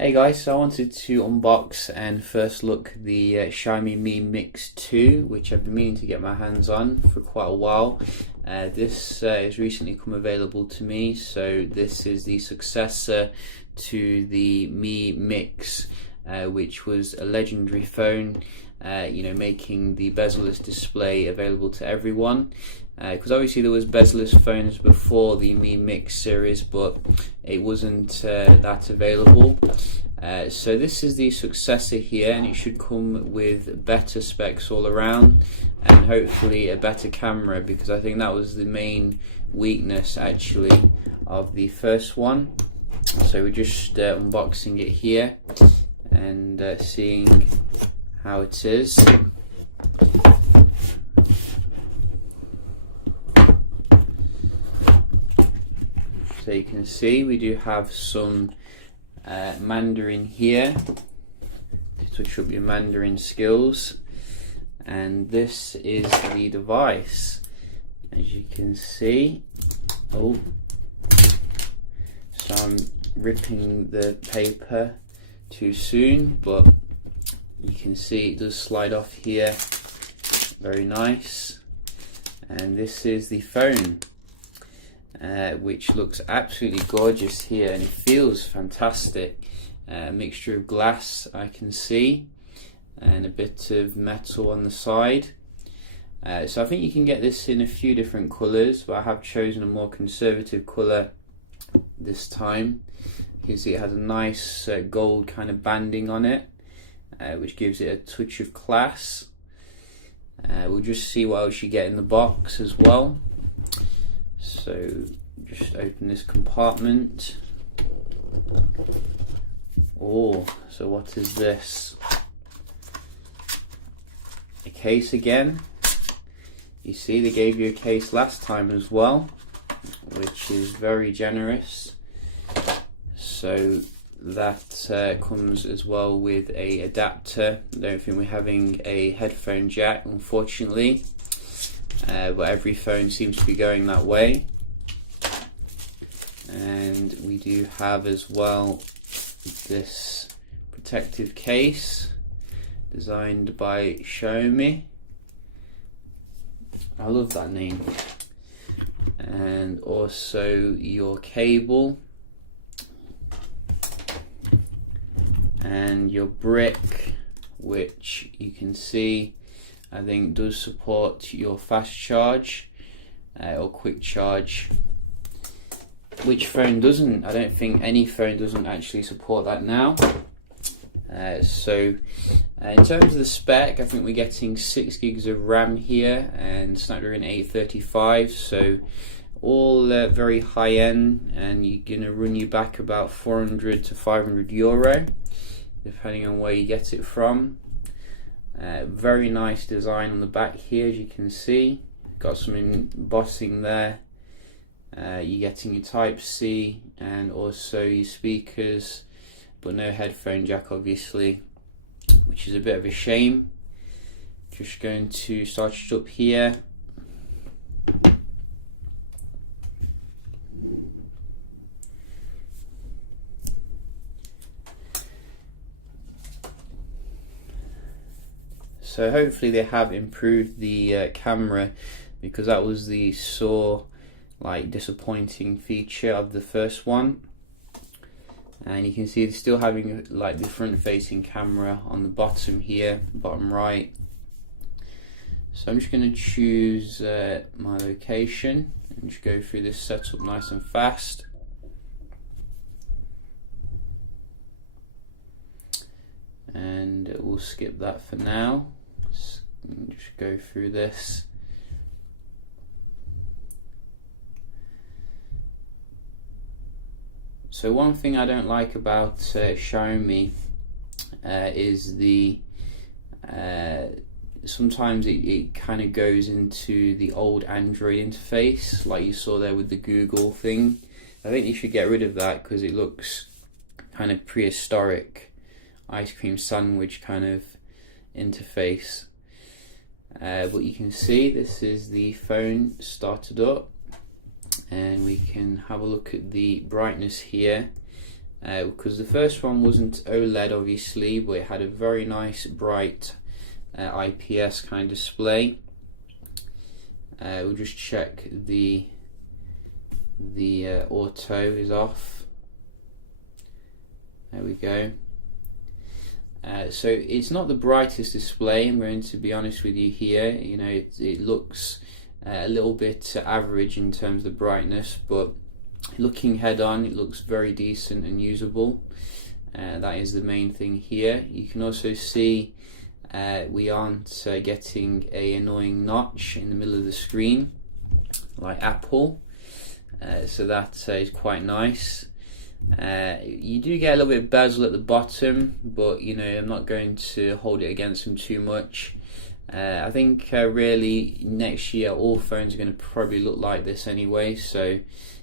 Hey guys, so I wanted to unbox and first look the Xiaomi Mi Mix 2, which I've been meaning to get my hands on for quite a while. This has recently come available to me, so this is the successor to the Mi Mix, which was a legendary phone, making the bezel-less display available to everyone. Because obviously there was bezel-less phones before the Mi Mix series, but it wasn't that available. So this is the successor here, and it should come with better specs all around, and hopefully a better camera, because I think that was the main weakness actually of the first one. So we're just unboxing it here and seeing how it is. So you can see we do have some Mandarin here to touch up your Mandarin skills, and this is the device, as you can see. So I'm ripping the paper too soon, but you can see it does slide off here, very nice. And this is the phone, which looks absolutely gorgeous here, and it feels fantastic. A mixture of glass I can see, and a bit of metal on the side. So I think you can get this in a few different colours, but I have chosen a more conservative colour this time. You can see it has a nice gold kind of banding on it, which gives it a touch of class. We'll just see what else you get in the box as well. So just open this compartment. So what is this? A case again. You see they gave you a case last time as well, which is very generous. So that comes as well with a adapter. I don't think we're having a headphone jack, unfortunately, but every phone seems to be going that way. And we do have as well this protective case designed by Xiaomi. I love that name. And also your cable and your brick, which you can see I think does support your fast charge or quick charge. Which phone doesn't? I don't think any phone doesn't actually support that now. In terms of the spec, I think we're getting 6 gigs of RAM here and Snapdragon 835, so all very high end, and you're going to run you back about 400 to 500 euro depending on where you get it from. Very nice design on the back here, as you can see. Got some embossing there. You're getting your Type C and also your speakers, but no headphone jack obviously, which is a bit of a shame. Just going to start it up here. So hopefully they have improved the camera, because that was the sore disappointing feature of the first one. And you can see they're still having the front facing camera on the bottom here, bottom right. So I'm just going to choose my location and just go through this setup nice and fast. And we'll skip that for now. Just go through this. So one thing I don't like about Xiaomi is sometimes it kind of goes into the old Android interface, like you saw there with the Google thing. I think you should get rid of that, because it looks kind of prehistoric, ice cream sandwich kind of interface. But you can see this is the phone started up, and we can have a look at the brightness here. because the first one wasn't OLED obviously, but it had a very nice bright IPS kind of display. We'll just check the auto is off. There we go. So it's not the brightest display, I'm going to be honest with you here. You know, it looks a little bit average in terms of the brightness, but looking head on, it looks very decent and usable. That is the main thing here. You can also see we aren't getting a annoying notch in the middle of the screen like Apple, so that is quite nice. You do get a little bit of bezel at the bottom, but you know, I'm not going to hold it against them too much. I think really next year all phones are going to probably look like this anyway, so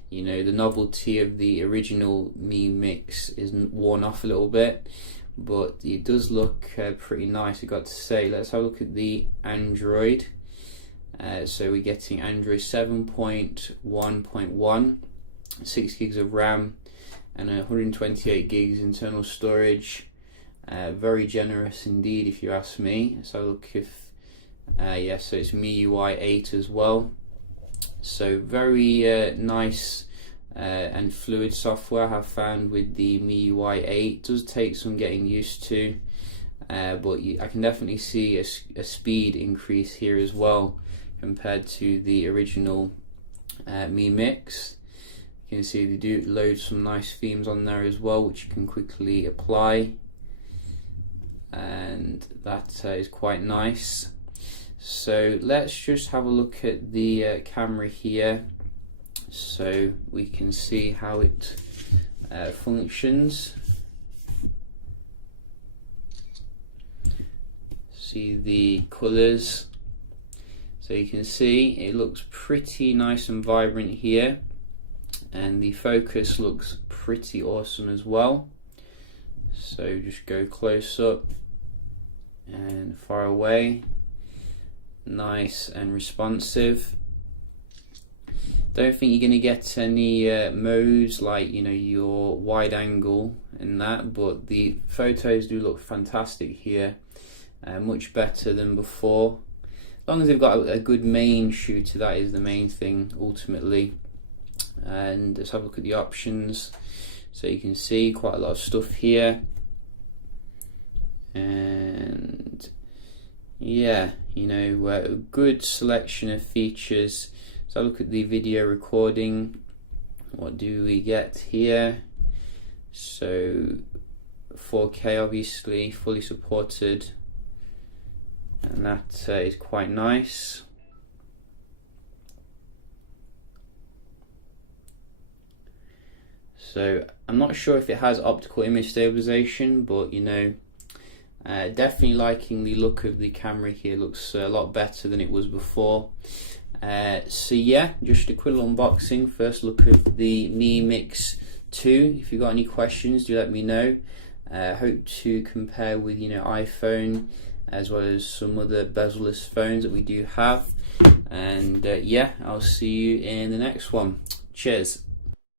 you know, the novelty of the original Mi Mix is worn off a little bit, but it does look pretty nice, I've got to say. Let's have a look at the Android. So we're getting Android 7.1.1, 6 gigs of RAM and 128 gigs internal storage. Very generous indeed if you ask me. Let's have a look if yeah, so it's MIUI 8 as well. So very nice and fluid software I have found with the MIUI 8. It does take some getting used to, but I can definitely see a speed increase here as well compared to the original Mi Mix. You can see they do load some nice themes on there as well, which you can quickly apply, and that is quite nice. So let's just have a look at the camera here so we can see how it functions. See the colors, so you can see it looks pretty nice and vibrant here, and the focus looks pretty awesome as well. So just go close up and far away. Nice and responsive. Don't think you're going to get any modes like, you know, your wide angle and that, but the photos do look fantastic here, much better than before. As long as they've got a good main shooter, that is the main thing ultimately. And let's have a look at the options. So you can see quite a lot of stuff here, and yeah, you know, a good selection of features. So look at the video recording. What do we get here? So 4K obviously fully supported, and that is quite nice. So I'm not sure if it has optical image stabilization, but you know, definitely liking the look of the camera here. Looks a lot better than it was before. So yeah, just a quick unboxing. First look at the Mi Mix 2. If you've got any questions, do let me know. Hope to compare with, you know, iPhone as well as some other bezel-less phones that we do have. And yeah, I'll see you in the next one. Cheers.